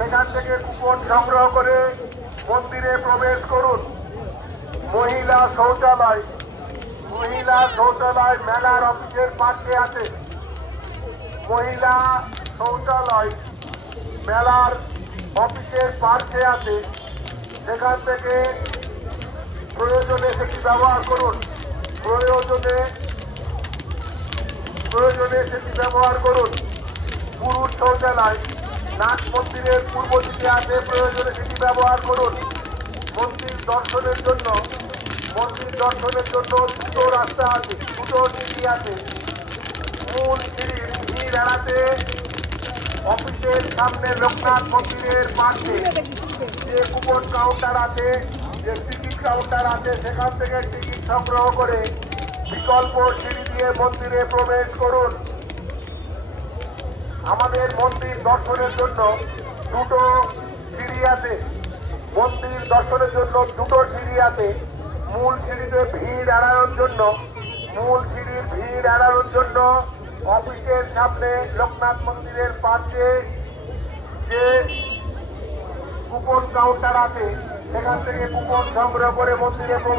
সেখান থেকে কুপন সংগ্রহ করে মন্দিরে প্রবেশ করুন। মহিলা শৌচালয় মেলার অফিসের পাশে আছে। মহিলা শৌচালয় মেলার অফিসের পাশে আছে। সেখান থেকে প্রয়োজনে সেটি ব্যবহার করুন। প্রয়োজনে সেটি ব্যবহার করুন। পুরুষ শৌচালয় নাট মন্দিরের পূর্ব দিকে আছে। প্রয়োজনে সেটি ব্যবহার করুন। মন্দির দর্শনের জন্য দুটো রাস্তা আছে, দুটো সিঁড়ি আছে। মূল সিঁড়ির ভিড় এড়াতে অফিসের সামনে লোকনাথ মন্দিরের পাশে যে কুপন কাউন্টার আছে, যে টিকিট কাউন্টার আছে, সেখান থেকে টিকিট সংগ্রহ করে বিকল্প সিঁড়ি দিয়ে মন্দিরে প্রবেশ করুন। আমাদের মন্দির দর্শনের জন্য দুটো সিঁড়ি আছে। মূল সিঁড়ির ভিড় এড়ানোর জন্য অফিসের সামনে লোকনাথ মন্দিরের পাশে যে কুপন কাউন্টার আছে, সেখান থেকে কুপন সংগ্রহ করে মন্দিরে প্রবেশ